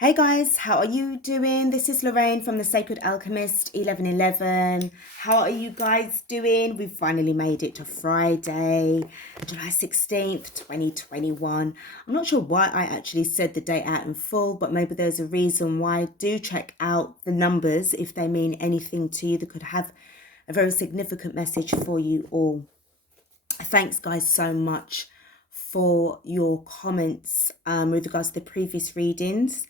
Hey guys, how are you doing? This is Lorraine from the Sacred Alchemist 1111. How are you guys doing? We've finally made it to Friday, July 16th, 2021. I'm not sure why I actually said the date out in full, but maybe there's a reason why. Do check out the numbers if they mean anything to you. That could have a very significant message for you all. Thanks, guys, so much for your comments with regards to the previous readings.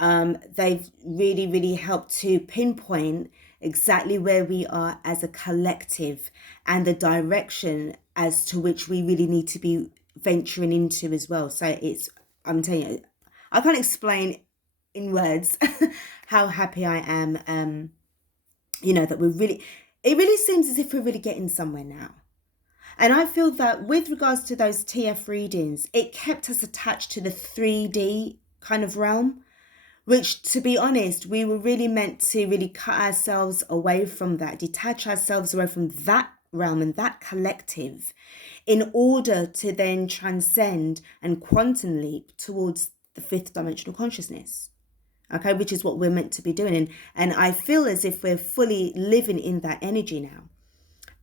They've really helped to pinpoint exactly where we are as a collective and the direction as to which we really need to be venturing into as well. So I'm telling you, I can't explain in words how happy I am, that it really seems as if we're really getting somewhere now. And I feel that with regards to those TF readings, it kept us attached to the 3D kind of realm, which, to be honest, we were really meant to really cut ourselves away from that, detach ourselves away from that realm and that collective in order to then transcend and quantum leap towards the fifth dimensional consciousness. Okay, which is what we're meant to be doing. And I feel as if we're fully living in that energy now.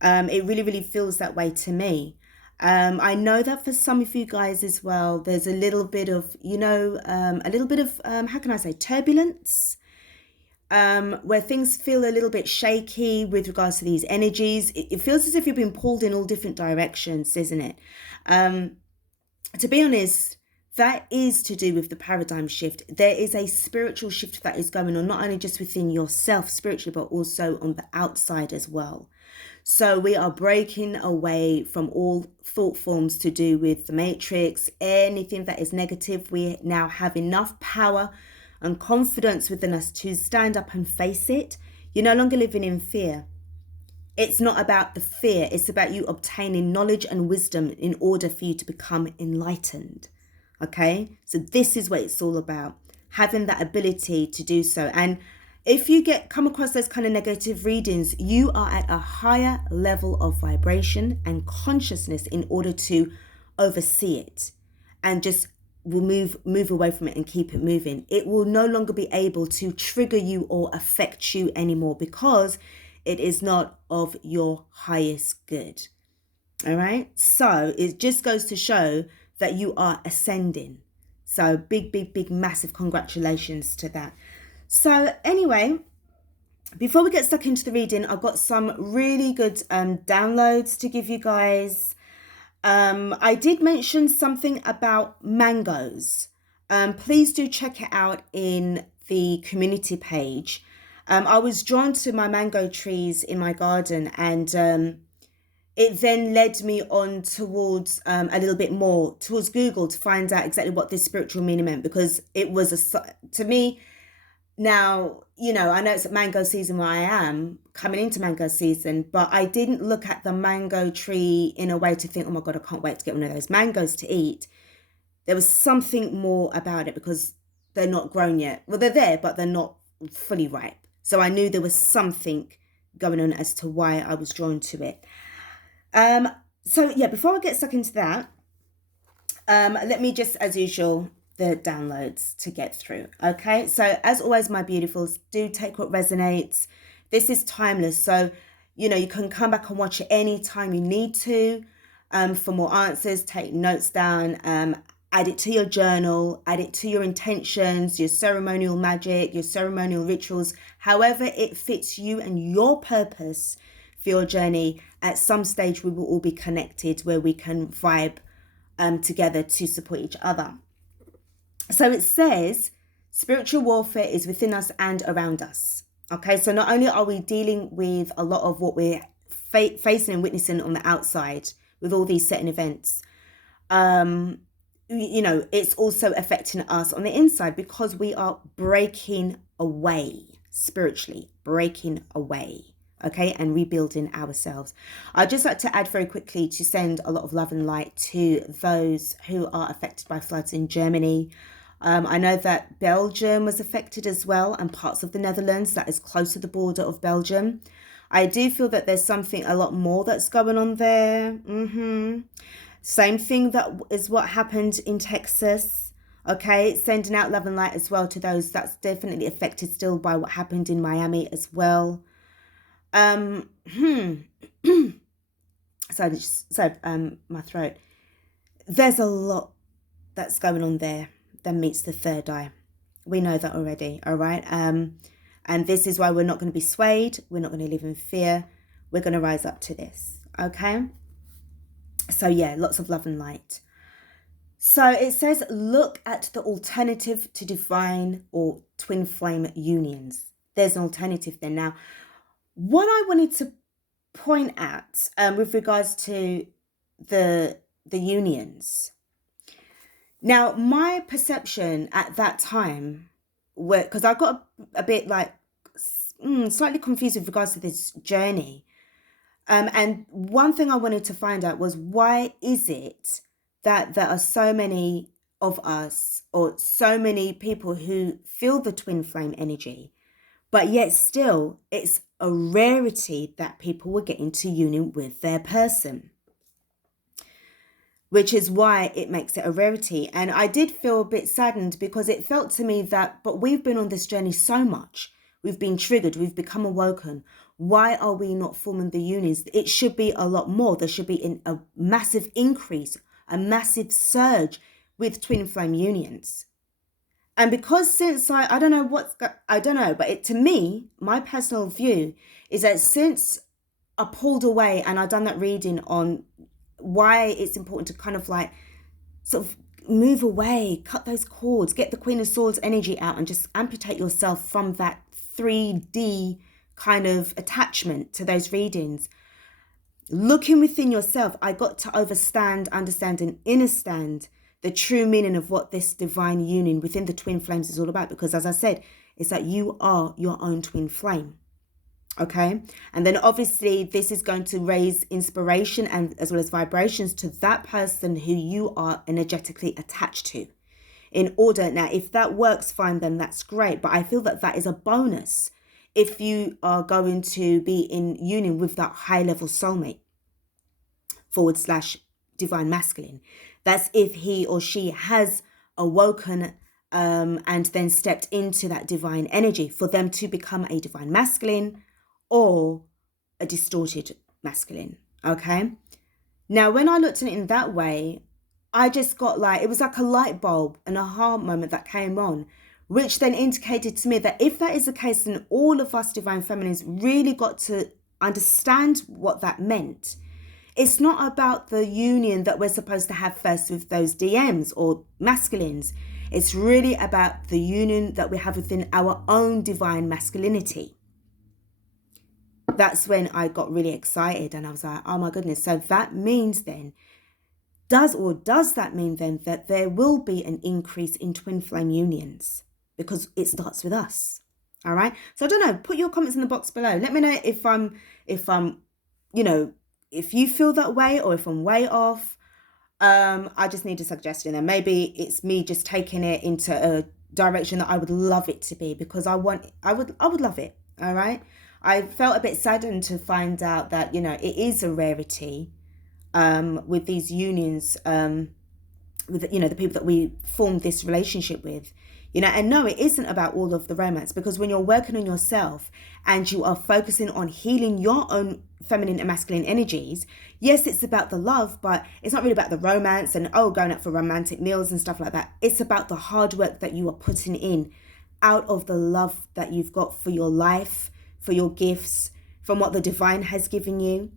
It really feels that way to me. I know that for some of you guys as well, there's a little bit of, how can I say, turbulence, where things feel a little bit shaky with regards to these energies. It feels as if you've been pulled in all different directions, isn't it? To be honest, that is to do with the paradigm shift. There is a spiritual shift that is going on, not only just within yourself spiritually, but also on the outside as well. So we are breaking away from all thought forms to do with the matrix, anything that is negative. We now have enough power and confidence within us to stand up and face it. You're no longer living in fear. It's not about the fear. It's about you obtaining knowledge and wisdom in order for you to become enlightened. Okay? So this is what it's all about. Having that ability to do so. And if you come across those kind of negative readings, you are at a higher level of vibration and consciousness in order to oversee it and just will move away from it and keep it moving. It will no longer be able to trigger you or affect you anymore because it is not of your highest good. All right. So it just goes to show that you are ascending. So big, massive congratulations to that. So anyway, before we get stuck into the reading, I've got some really good downloads to give you guys. I did mention something about mangoes. Please do check it out in the community page. I was drawn to my mango trees in my garden, and it then led me on towards a little bit more towards Google to find out exactly what this spiritual meaning meant, because it was to me. Now, I know it's mango season where I am, coming into mango season, but I didn't look at the mango tree in a way to think, oh my God, I can't wait to get one of those mangoes to eat. There was something more about it because they're not grown yet. Well, they're there, but they're not fully ripe. So I knew there was something going on as to why I was drawn to it. So yeah, before I get stuck into that, let me just, as usual, the downloads to get through. Okay, so as always, my beautifuls, do take what resonates. This is timeless, so you can come back and watch it anytime you need to. For more answers, take notes down, add it to your journal, add it to your intentions, your ceremonial magic, your ceremonial rituals, however it fits you and your purpose for your journey. At some stage we will all be connected where we can vibe together to support each other. So it says spiritual warfare is within us and around us. Okay, so not only are we dealing with a lot of what we're facing and witnessing on the outside with all these certain events, it's also affecting us on the inside because we are breaking away spiritually, breaking away. Okay, and rebuilding ourselves. I'd just like to add very quickly to send a lot of love and light to those who are affected by floods in Germany. I know that Belgium was affected as well, and parts of the Netherlands that is close to the border of Belgium. I do feel that there's something a lot more that's going on there. Same thing that is what happened in Texas. Okay, sending out love and light as well to those that's definitely affected still by what happened in Miami as well. Um, my throat. There's a lot that's going on there that meets the third eye. We know that already, all right? And this is why we're not going to be swayed. We're not going to live in fear. We're going to rise up to this, okay? So yeah, lots of love and light. So it says, look at the alternative to divine or twin flame unions. There's an alternative there. Now, what I wanted to point at with regards to the unions. Now, my perception at that time, because I got a bit like slightly confused with regards to this journey. And one thing I wanted to find out was, why is it that there are so many of us, or so many people who feel the twin flame energy, but yet still it's a rarity that people will get into union with their person, which is why it makes it a rarity. And I did feel a bit saddened, because it felt to me that, but we've been on this journey so much, we've been triggered, we've become awoken. Why are we not forming the unions? It should be a lot more. There should be a massive increase, a massive surge with twin flame unions. And because since I don't know, but to me, my personal view is that since I pulled away and I've done that reading on why it's important to kind of like sort of move away, cut those cords, get the Queen of Swords energy out and just amputate yourself from that 3D kind of attachment to those readings. Looking within yourself, I got to understand and understand the true meaning of what this divine union within the twin flames is all about. Because as I said, it's that you are your own twin flame. Okay. And then obviously this is going to raise inspiration and as well as vibrations to that person who you are energetically attached to. In order, now, if that works fine, then that's great. But I feel that that is a bonus if you are going to be in union with that high level soulmate / divine masculine. That's if he or she has awoken and then stepped into that divine energy, for them to become a divine masculine or a distorted masculine. Okay. Now, when I looked at it in that way, I just got like, it was like a light bulb, an aha moment that came on, which then indicated to me that if that is the case, then all of us divine feminines really got to understand what that meant. It's not about the union that we're supposed to have first with those DMs or masculines. It's really about the union that we have within our own divine masculinity. That's when I got really excited and I was like, oh my goodness. So that means then, does that mean then that there will be an increase in twin flame unions? Because it starts with us. All right. So I don't know, put your comments in the box below. Let me know if I'm, if you feel that way or if I'm way off. I just need a suggestion, and maybe it's me just taking it into a direction that I would love it to be, because I would love it. All right. I felt a bit saddened to find out that, it is a rarity with these unions, with, the people that we formed this relationship with, and no, it isn't about all of the romance, because when you're working on yourself and you are focusing on healing your own feminine and masculine energies, yes, it's about the love, but it's not really about the romance and, going out for romantic meals and stuff like that. It's about the hard work that you are putting in out of the love that you've got for your life, for your gifts, from what the divine has given you,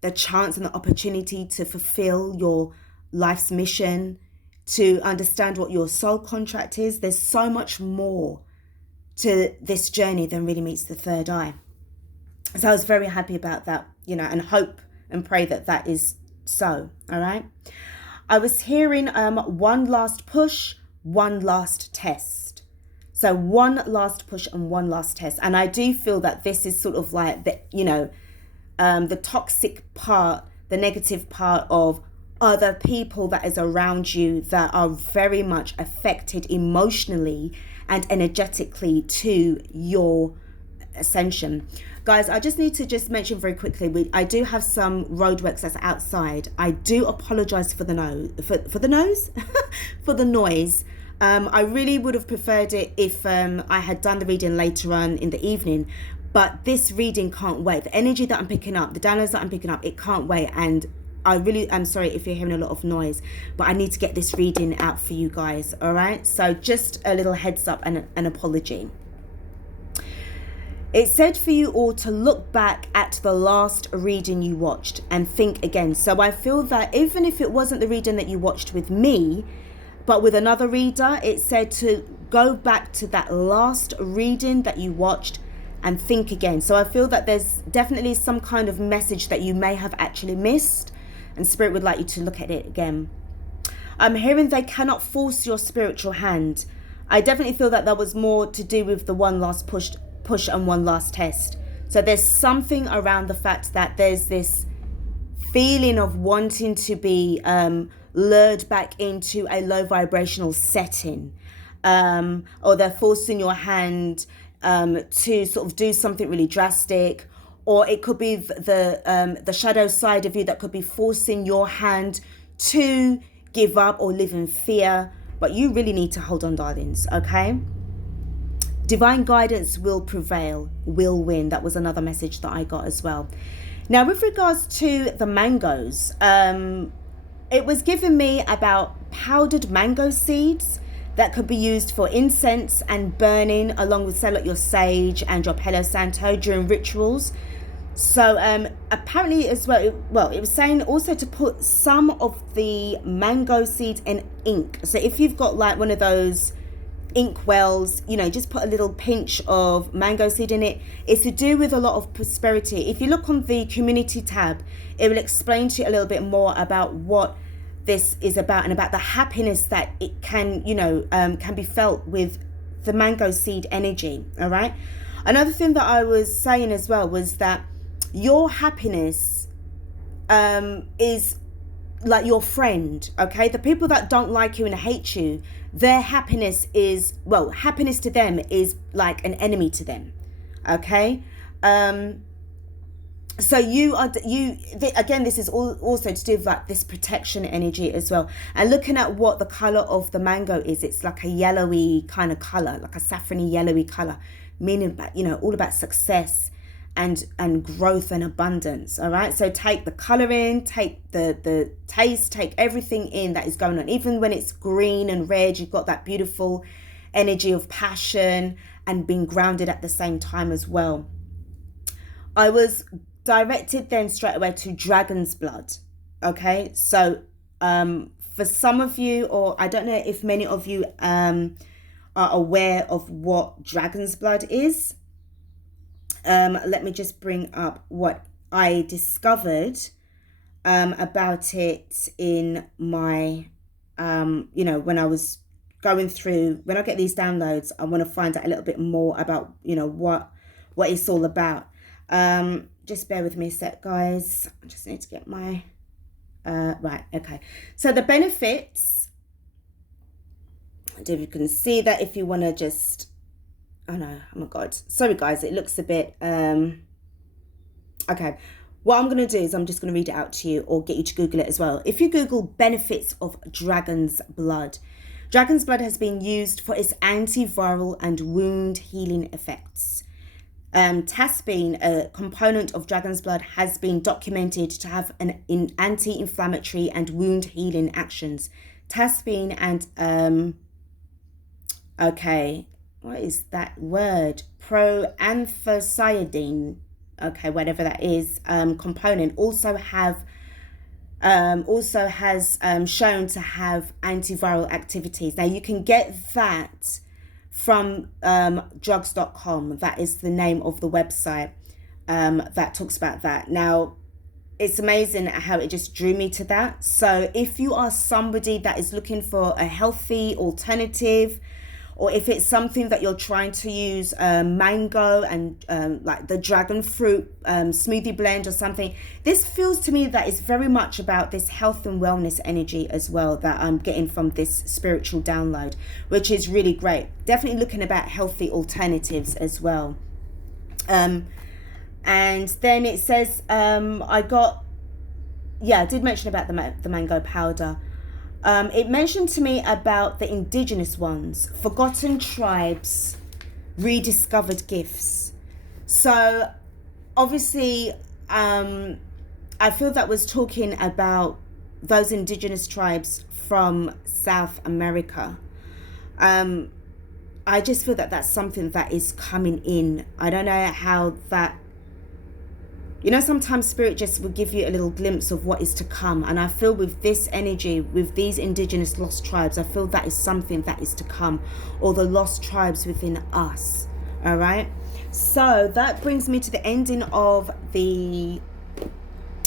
the chance and the opportunity to fulfill your life's mission, to understand what your soul contract is. There's so much more to this journey than really meets the third eye. So I was very happy about that, and hope and pray that that is so. All right. I was hearing one last push, one last test. So one last push and one last test. And I do feel that this is sort of like the toxic part, the negative part of other people that is around you that are very much affected emotionally and energetically to your ascension. Guys, I just need to mention very quickly, I do have some roadworks that's outside. I do apologize for the noise. For the noise. I really would have preferred it if I had done the reading later on in the evening, but this reading can't wait. The energy that I'm picking up, the downloads that I'm picking up, it can't wait. And I really am sorry if you're hearing a lot of noise, but I need to get this reading out for you guys. All right, so just a little heads up and an apology. It said for you all to look back at the last reading you watched and think again. So I feel that even if it wasn't the reading that you watched with me, but with another reader, it said to go back to that last reading that you watched and think again. So I feel that there's definitely some kind of message that you may have actually missed, and Spirit would like you to look at it again. I'm hearing they cannot force your spiritual hand. I definitely feel that was more to do with the one last push and one last test. So there's something around the fact that there's this feeling of wanting to be lured back into a low vibrational setting, or they're forcing your hand to sort of do something really drastic, or it could be the shadow side of you that could be forcing your hand to give up or live in fear. But you really need to hold on, darlings, okay? Divine guidance will prevail, will win. That was another message that I got as well. Now, with regards to the mangoes, it was giving me about powdered mango seeds that could be used for incense and burning, along with, say, like your sage and your Palo Santo during rituals. So apparently as well, it was saying also to put some of the mango seeds in ink. So if you've got like one of those ink wells, you know, just put a little pinch of mango seed in it. It's to do with a lot of prosperity. If you look on the community tab, it will explain to you a little bit more about what this is about and about the happiness that it can, you know, can be felt with the mango seed energy. All right. Another thing that I was saying as well was that your happiness is like your friend, okay? The people that don't like you and hate you, their happiness is, well, happiness to them is like an enemy to them, okay? So again, this is also to do with like this protection energy as well. And looking at what the color of the mango is, it's like a yellowy kind of color, like a saffrony yellowy color, meaning about, you know, all about success and growth and abundance. All right, so take the color in, take the taste, take everything in that is going on. Even when it's green and red, you've got that beautiful energy of passion and being grounded at the same time as well. I was directed then straight away to dragon's blood. Okay, so for some of you, or I don't know if many of you are aware of what dragon's blood is. Let me just bring up what I discovered about it in my, you know, when I was going through, when I get these downloads, I want to find out a little bit more about, you know, what it's all about. Just bear with me a sec, guys. I just need to get my, right, okay. So the benefits, I don't know if you can see that, if you want to just, oh no, oh my God. Sorry, guys, it looks a bit, okay. What I'm going to do is I'm just going to read it out to you or get you to Google it as well. If you Google benefits of dragon's blood has been used for its antiviral and wound healing effects. Taspine, a component of dragon's blood, has been documented to have an anti-inflammatory and wound healing actions. Taspine and, okay, what is that word? Proanthocyanidin, okay, whatever that is, component also has shown to have antiviral activities. Now you can get that from drugs.com. That is the name of the website that talks about that. Now it's amazing how it just drew me to that. So if you are somebody that is looking for a healthy alternative, or if it's something that you're trying to use mango and like the dragon fruit smoothie blend or something, this feels to me that it's very much about this health and wellness energy as well that I'm getting from this spiritual download, which is really great. Definitely looking about healthy alternatives as well. And then it says, I did mention about the mango powder. It mentioned to me about the indigenous ones, forgotten tribes, rediscovered gifts. So obviously, I feel that was talking about those indigenous tribes from South America. I just feel that that's something that is coming in. I don't know how that, sometimes spirit just will give you a little glimpse of what is to come. And I feel with this energy, with these indigenous lost tribes, I feel that is something that is to come, or the lost tribes within us. All right. So that brings me to the ending of the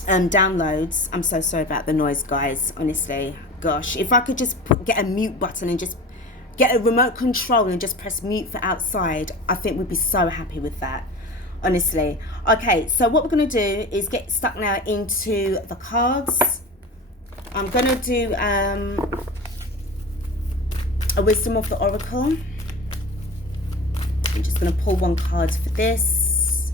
downloads. I'm so sorry about the noise, guys. Honestly, gosh, if I could just get a mute button and just get a remote control and just press mute for outside, I think we'd be so happy with that, honestly. Okay, so what we're going to do is get stuck now into the cards. I'm going to do a wisdom of the oracle. I'm just going to pull one card for this.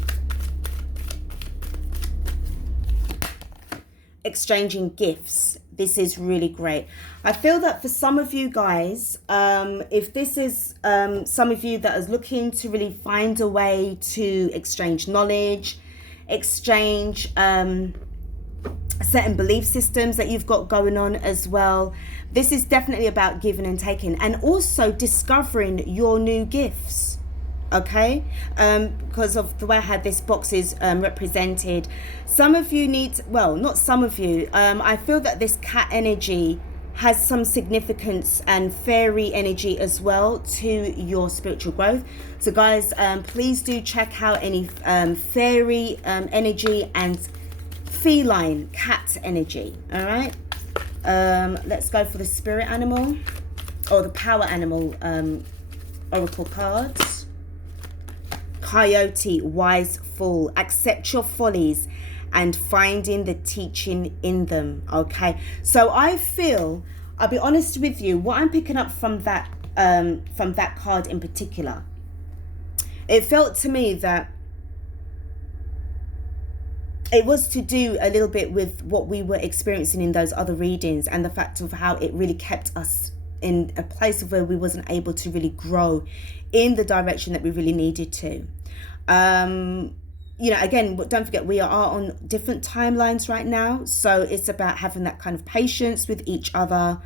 Exchanging gifts. This is really great. I feel that for some of you guys, if this is some of you that is looking to really find a way to exchange knowledge, exchange certain belief systems that you've got going on as well, this is definitely about giving and taking, and also discovering your new gifts. Okay, because of the way I had this box is represented. Some of you need, well, not some of you, I feel that this cat energy has some significance, and fairy energy as well, to your spiritual growth. So guys, please do check out any fairy energy and feline cat energy. All right, let's go for the spirit animal or the power animal oracle cards. Coyote, wise fool, accept your follies and finding the teaching in them. Okay, so I feel, I'll be honest with you, what I'm picking up from that card in particular, it felt to me that it was to do a little bit with what we were experiencing in those other readings, and the fact of how it really kept us in a place of where we wasn't able to really grow in the direction that we really needed to. Again, don't forget, we are on different timelines right now, so it's about having that kind of patience with each other.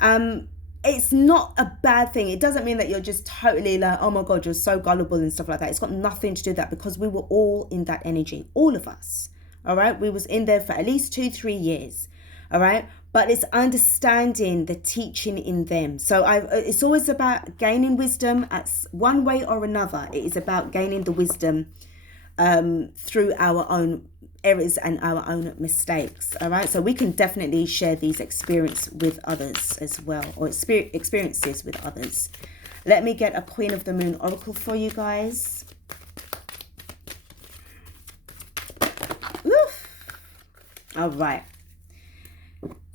It's not a bad thing. It doesn't mean that you're just totally like, oh my god, you're so gullible and stuff like that. It's got nothing to do with that, because we were all in that energy, all of us. All right, we was in there for at least 2-3 years. All right, but it's understanding the teaching in them. So it's always about gaining wisdom at one way or another. It is about gaining the wisdom through our own errors and our own mistakes. All right, so we can definitely share these experiences with others as well, or experiences with others. Let me get a Queen of the Moon oracle for you guys. Oof. All right.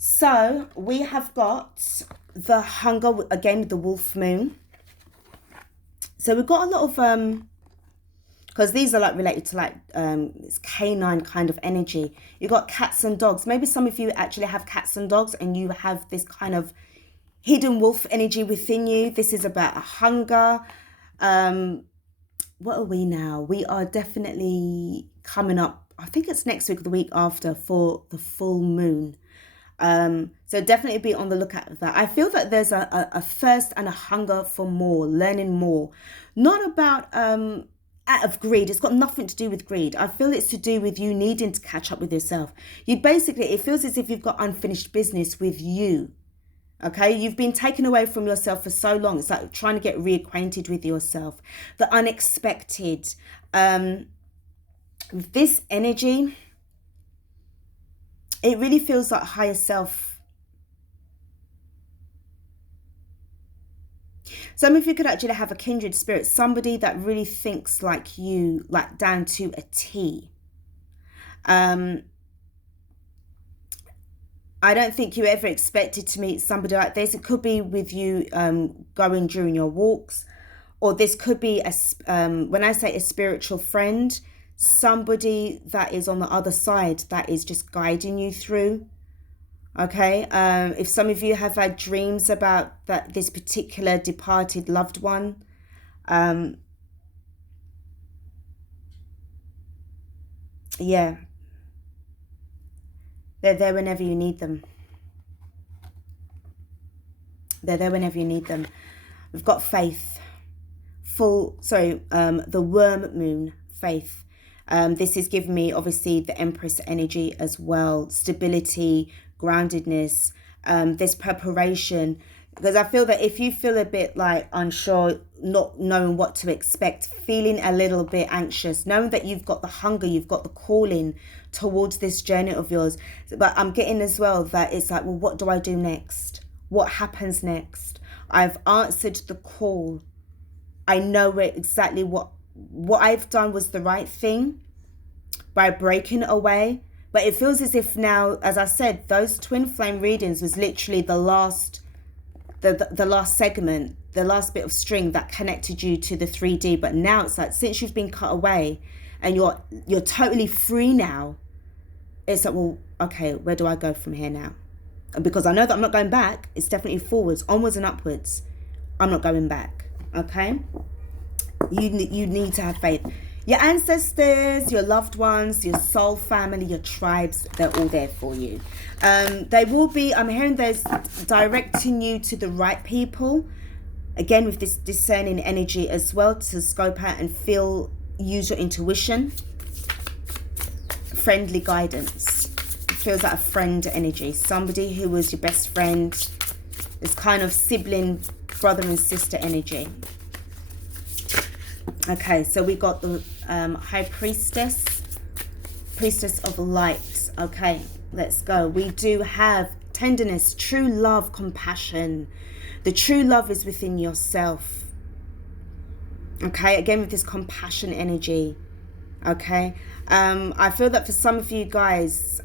So we have got the hunger, again with the wolf moon. So we've got a lot of, because these are like related to like this canine kind of energy. You've got cats and dogs. Maybe some of you actually have cats and dogs, and you have this kind of hidden wolf energy within you. This is about a hunger. What are we now? We are definitely coming up, I think it's next week or the week after, for the full moon. So definitely be on the lookout for that. I feel that there's a thirst and a hunger for more, learning more. Not about out of greed. It's got nothing to do with greed. I feel it's to do with you needing to catch up with yourself. It feels as if you've got unfinished business with you. Okay, you've been taken away from yourself for so long. It's like trying to get reacquainted with yourself. The unexpected. This energy, it really feels like higher self. Some of you could actually have a kindred spirit, somebody that really thinks like you, like down to a T. I don't think you ever expected to meet somebody like this. It could be with you going during your walks, or this could be, when I say a spiritual friend, somebody that is on the other side that is just guiding you through. Okay, if some of you have had dreams about this particular departed loved one, yeah, they're there whenever you need them. They're there whenever you need them. We've got faith. The worm moon, faith. This is giving me, obviously, the Empress energy as well. Stability, groundedness, this preparation. Because I feel that if you feel a bit like unsure, not knowing what to expect, feeling a little bit anxious, knowing that you've got the hunger, you've got the calling towards this journey of yours. But I'm getting as well that it's like, well, what do I do next? What happens next? I've answered the call. I know exactly what I've done was the right thing by breaking away. But it feels as if now, as I said, those twin flame readings was literally the last segment, the last bit of string that connected you to the 3D. But now it's like, since you've been cut away and you're totally free now, it's like, well, okay, where do I go from here now? Because I know that I'm not going back. It's definitely forwards, onwards and upwards. I'm not going back. Okay? You need to have faith. Your ancestors, your loved ones, your soul family, your tribes, they're all there for you. They will be, I'm hearing there's directing you to the right people. Again, with this discerning energy as well, to scope out and use your intuition. Friendly guidance. It feels like a friend energy. Somebody who was your best friend. This kind of sibling, brother and sister energy. Okay, so we got the High Priestess, Priestess of Light. Okay, let's go. We do have tenderness, true love, compassion. The true love is within yourself. Okay, again with this compassion energy. Okay, I feel that for some of you guys,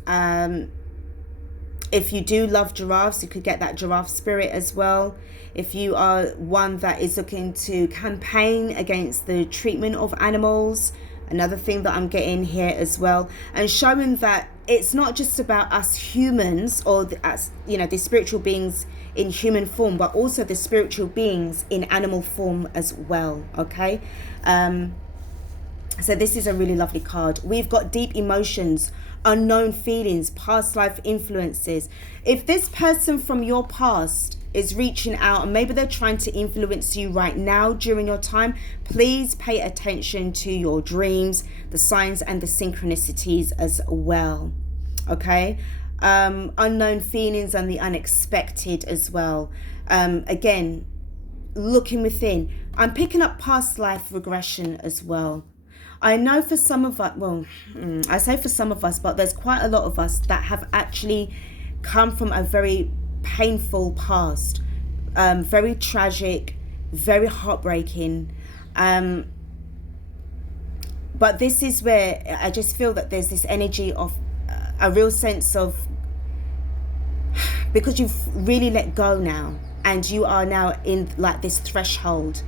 if you do love giraffes, you could get that giraffe spirit as well. If you are one that is looking to campaign against the treatment of animals, another thing that I'm getting here as well, and showing that it's not just about us humans or the spiritual beings in human form, but also the spiritual beings in animal form as well. Okay, so this is a really lovely card. We've got deep emotions, unknown feelings, past life influences. If this person from your past is reaching out and maybe they're trying to influence you right now during your time, please pay attention to your dreams, the signs and the synchronicities as well. Okay, unknown feelings and the unexpected as well. Again, looking within. I'm picking up past life regression as well. I know for some of us, I say for some of us, but there's quite a lot of us that have actually come from a very painful past, very tragic, very heartbreaking. But this is where I just feel that there's this energy of a real sense of, because you've really let go now and you are now in like this threshold,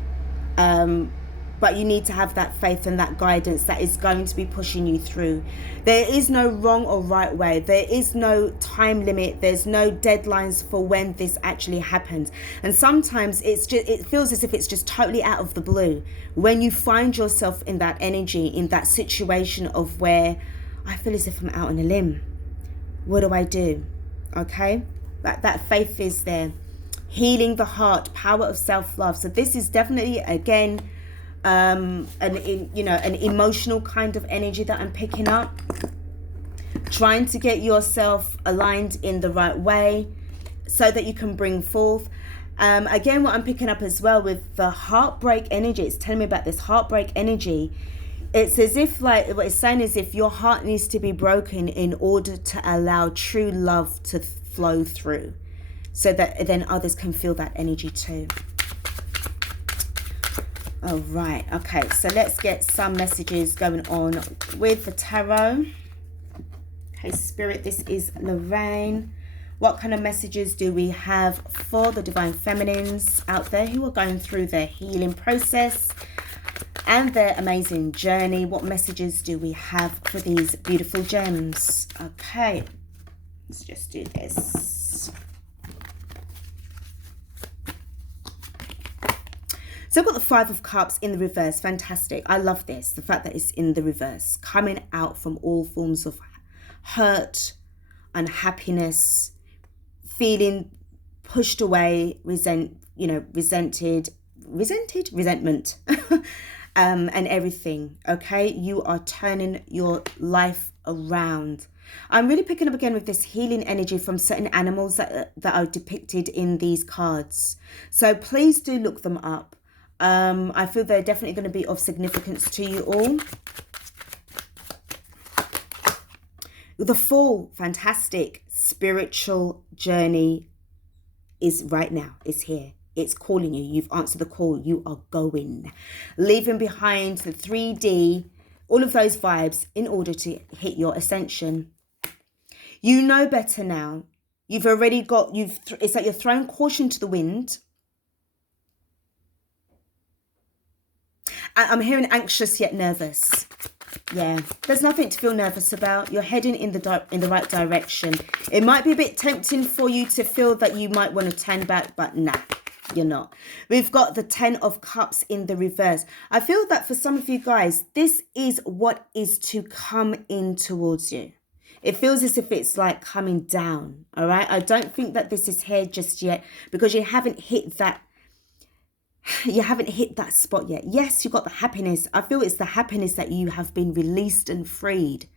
but you need to have that faith and that guidance that is going to be pushing you through. There is no wrong or right way. There is no time limit. There's no deadlines for when this actually happens. And sometimes it feels as if it's just totally out of the blue. When you find yourself in that energy, in that situation of where I feel as if I'm out on a limb. What do I do? Okay? That faith is there. Healing the heart, power of self-love. So this is definitely, again, an emotional kind of energy that I'm picking up. Trying to get yourself aligned in the right way so that you can bring forth. Again, what I'm picking up as well with the heartbreak energy, it's telling me about this heartbreak energy. It's as if, like, what it's saying is if your heart needs to be broken in order to allow true love to flow through, so that then others can feel that energy too. All right, okay, so let's get some messages going on with the tarot. Okay, Spirit, this is Lorraine. What kind of messages do we have for the Divine Feminines out there who are going through their healing process and their amazing journey? What messages do we have for these beautiful gems? Okay. Let's just do this. So I've got the Five of Cups in the reverse. Fantastic. I love this. The fact that it's in the reverse. Coming out from all forms of hurt, unhappiness, feeling pushed away, resentment, and everything. Okay, you are turning your life around. I'm really picking up again with this healing energy from certain animals that are depicted in these cards. So please do look them up. I feel they're definitely going to be of significance to you all. The Fool, fantastic. Spiritual journey is right now. It's here. It's calling you. You've answered the call. You are going. Leaving behind the 3D, all of those vibes in order to hit your ascension. You know better now. You've already got, it's like you're throwing caution to the wind. I'm hearing anxious yet nervous. Yeah, there's nothing to feel nervous about. You're heading in the right direction. It might be a bit tempting for you to feel that you might want to turn back, but nah, you're not. We've got the 10 of Cups in the reverse. I feel that for some of you guys, this is what is to come in towards you. It feels as if it's like coming down, all right? I don't think that this is here just yet because you haven't hit that. You haven't hit that spot yet. Yes, you got the happiness. I feel it's the happiness that you have been released and freed.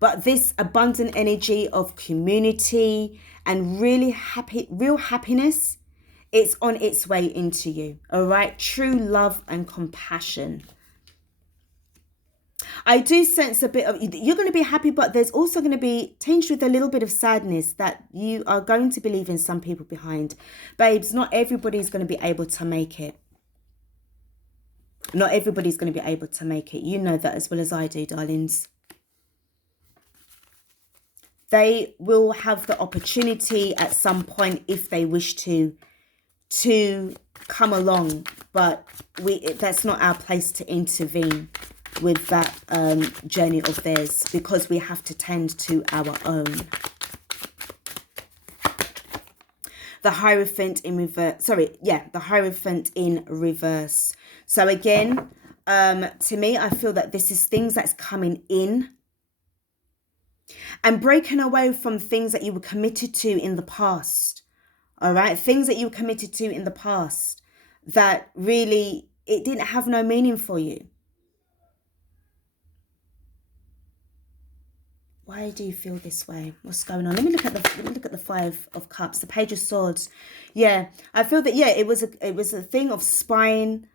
But this abundant energy of community and real happiness, it's on its way into you. All right. True love and compassion. I do sense a bit of, you're going to be happy, but there's also going to be tinged with a little bit of sadness that you are going to be leaving some people behind. Babes, not everybody's going to be able to make it. Not everybody's going to be able to make it. You know that as well as I do, darlings. They will have the opportunity at some point, if they wish to come along. But that's not our place to intervene with that journey of theirs, because we have to tend to our own. The Hierophant in reverse. The Hierophant in reverse. So again, to me, I feel that this is things that's coming in and breaking away from things that you were committed to in the past. All right, things that you were committed to in the past that really, it didn't have no meaning for you. Why do you feel this way? What's going on? Let me look at the Five of Cups, the Page of Swords. Yeah, I feel that, yeah, it was a thing of spying,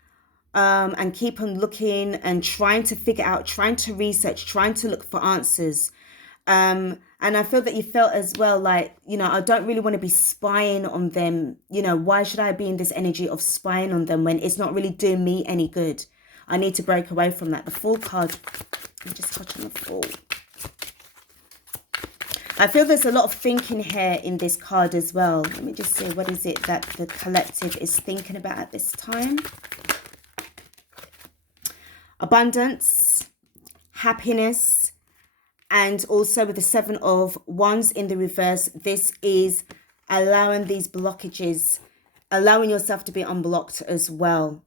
and keep on looking and trying to figure out, trying to research, trying to look for answers. And I feel that you felt as well like, I don't really want to be spying on them. Why should I be in this energy of spying on them when it's not really doing me any good? I need to break away from that. The Fool card, let me just touch on the Fool. I feel there's a lot of thinking here in this card as well. Let me just see, what is it that the collective is thinking about at this time? Abundance, happiness, and also with the Seven of Wands in the reverse, this is allowing these blockages, allowing yourself to be unblocked as well,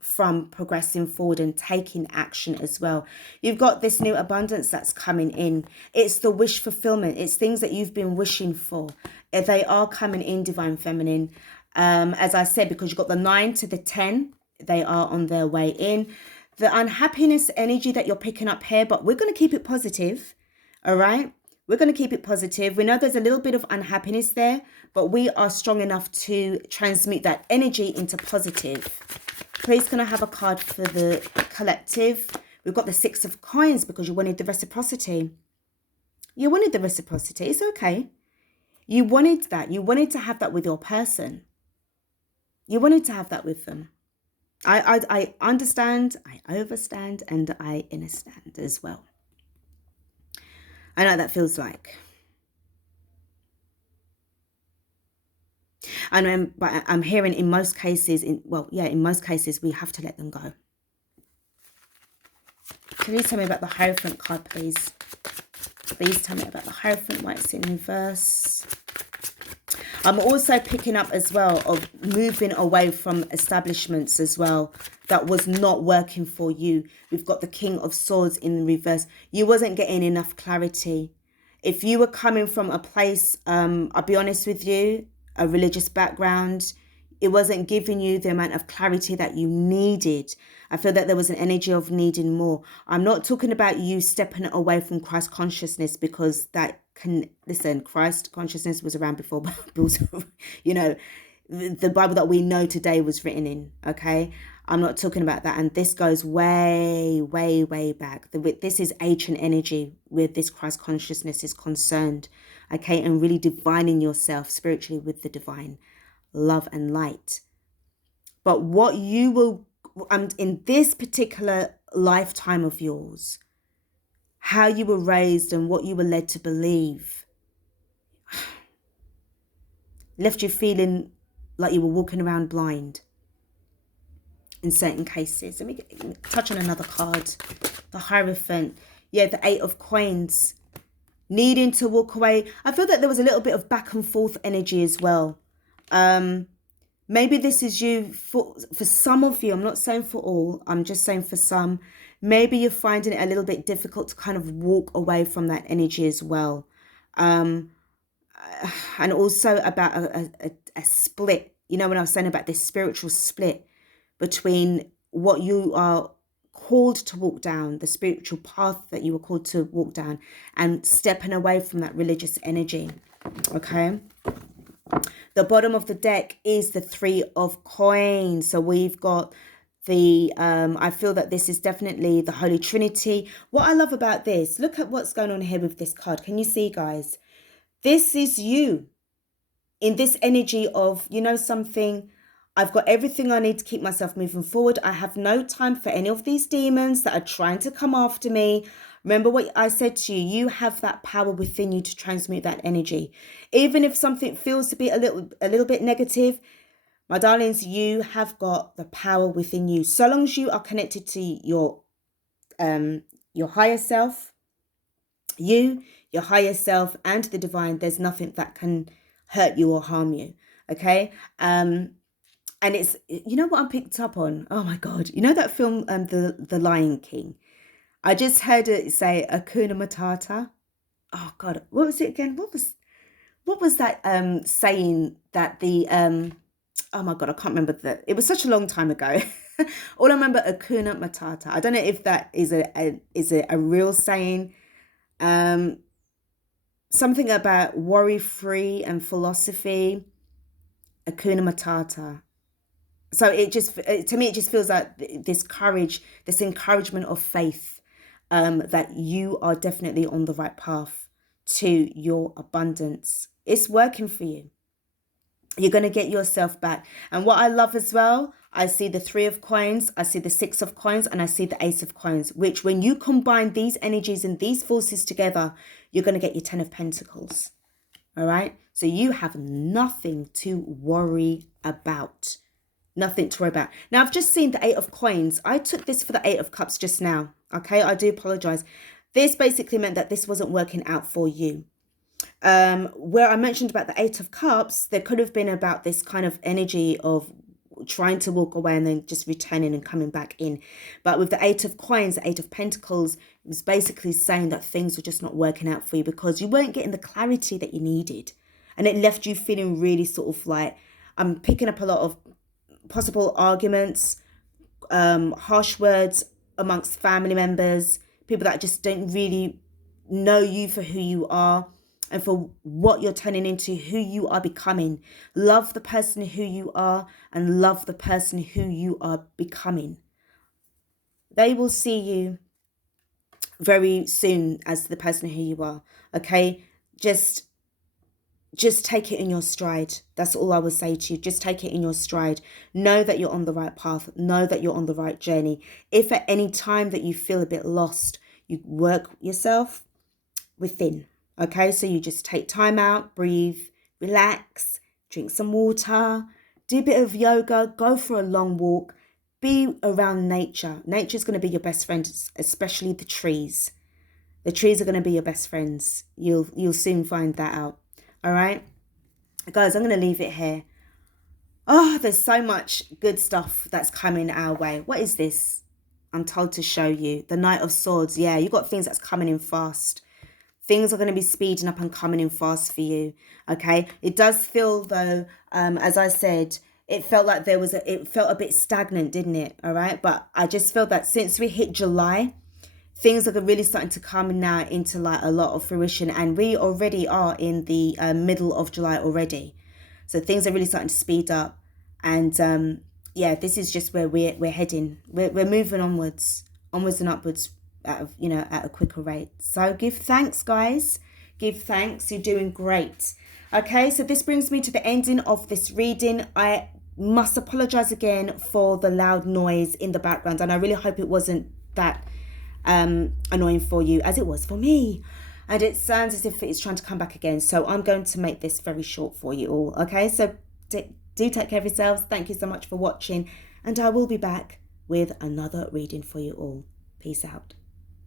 from progressing forward and taking action as well. You've got this new abundance that's coming in. It's the wish fulfillment. It's things that you've been wishing for. They are coming in, Divine Feminine. As I said, because you've got the 9 to the 10, they are on their way in. The unhappiness energy that you're picking up here, but we're going to keep it positive, all right? We're going to keep it positive. We know there's a little bit of unhappiness there, but we are strong enough to transmute that energy into positive. Please, can I have a card for the collective? We've got the Six of Coins because you wanted the reciprocity. You wanted the reciprocity. It's okay. You wanted that. You wanted to have that with your person. You wanted to have that with them. I understand, I overstand, and I understand as well. I know what that feels like. But I'm hearing in most cases, in most cases, we have to let them go. Can you tell me about the Hierophant card, please? Please tell me about the Hierophant, why it's in reverse. I'm also picking up as well of moving away from establishments as well that was not working for you. We've got the King of Swords in reverse. You wasn't getting enough clarity. If you were coming from a place, I'll be honest with you, a religious background, it wasn't giving you the amount of clarity that you needed. I feel that there was an energy of needing more. I'm not talking about you stepping away from Christ consciousness, because that can, listen, Christ consciousness was around before you know, the Bible that we know today was written in, okay? I'm not talking about that. And this goes way, way, way back. This is ancient energy where this Christ consciousness is concerned, okay? And really divining yourself spiritually with the divine love and light. But what you will, in this particular lifetime of yours, how you were raised and what you were led to believe left you feeling like you were walking around blind in certain cases. Let me touch on another card. The Hierophant. Yeah, the Eight of Coins. Needing to walk away. I feel that there was a little bit of back and forth energy as well. Maybe this is you for some of you. I'm not saying for all. I'm just saying for some. Maybe you're finding it a little bit difficult to kind of walk away from that energy as well. And also about a split. You know, when I was saying about this spiritual split between what you are called to walk down, the spiritual path that you were called to walk down, and stepping away from that religious energy. Okay. The bottom of the deck is the Three of Coins. So we've got the, I feel that this is definitely the Holy Trinity. What I love about this, look at what's going on here with this card. Can you see, guys? This is you in this energy of, you know something, I've got everything I need to keep myself moving forward. I have no time for any of these demons that are trying to come after me. Remember what I said to you, you have that power within you to transmute that energy. Even if something feels to be a little bit negative, my darlings, you have got the power within you. So long as you are connected to your higher self, your higher self and the divine, there's nothing that can hurt you or harm you. Okay. And it's, you know what I'm picked up on? Oh my God. You know that film, the Lion King? I just heard it say Hakuna Matata. Oh God, what was it again? What was that saying that the oh my God, I can't remember that. It was such a long time ago. All I remember, Hakuna Matata. I don't know if that is a real saying. Something about worry free and philosophy. Hakuna Matata. So it just, to me, it just feels like this courage, this encouragement of faith, that you are definitely on the right path to your abundance. It's working for you. You're going to get yourself back. And what I love as well, I see the Three of Coins, I see the Six of Coins, and I see the Ace of Coins, which when you combine these energies and these forces together, you're going to get your Ten of Pentacles. All right. So you have nothing to worry about. Nothing to worry about. Now, I've just seen the Eight of Coins. I took this for the Eight of Cups just now. Okay, I do apologize. This basically meant that this wasn't working out for you. Where I mentioned about the Eight of Cups, there could have been about this kind of energy of trying to walk away and then just returning and coming back in. But with the Eight of Coins, the Eight of Pentacles, it was basically saying that things were just not working out for you because you weren't getting the clarity that you needed. And it left you feeling really sort of like, I'm picking up a lot of possible arguments, harsh words amongst family members, people that just don't really know you for who you are and for what you're turning into, who you are becoming. Love the person who you are and love the person who you are becoming. They will see you very soon as the person who you are. Okay, just take it in your stride. That's all I would say to you. Just take it in your stride. Know that you're on the right path. Know that you're on the right journey. If at any time that you feel a bit lost, you work yourself within. Okay, so you just take time out, breathe, relax, drink some water, do a bit of yoga, go for a long walk, be around nature. Nature's going to be your best friend, especially the trees. The trees are going to be your best friends. You'll soon find that out. All right, guys, I'm going to leave it here. Oh, there's so much good stuff that's coming our way. What is this? I'm told to show you. The Knight of Swords. Yeah, you got things that's coming in fast. Things are going to be speeding up and coming in fast for you. Okay. It does feel though, as I said, it felt like it felt a bit stagnant, didn't it? All right. But I just feel that since we hit July, things are really starting to come now into like a lot of fruition. And we already are in the middle of July already. So things are really starting to speed up. And yeah, this is just where we're heading. We're moving onwards and upwards at a quicker rate. So give thanks, guys. Give thanks. You're doing great. Okay, so this brings me to the ending of this reading. I must apologize again for the loud noise in the background, and I really hope it wasn't that annoying for you as it was for me. And it sounds as if it's trying to come back again. So I'm going to make this very short for you all. Okay, so do take care of yourselves. Thank you so much for watching, and I will be back with another reading for you all. Peace out.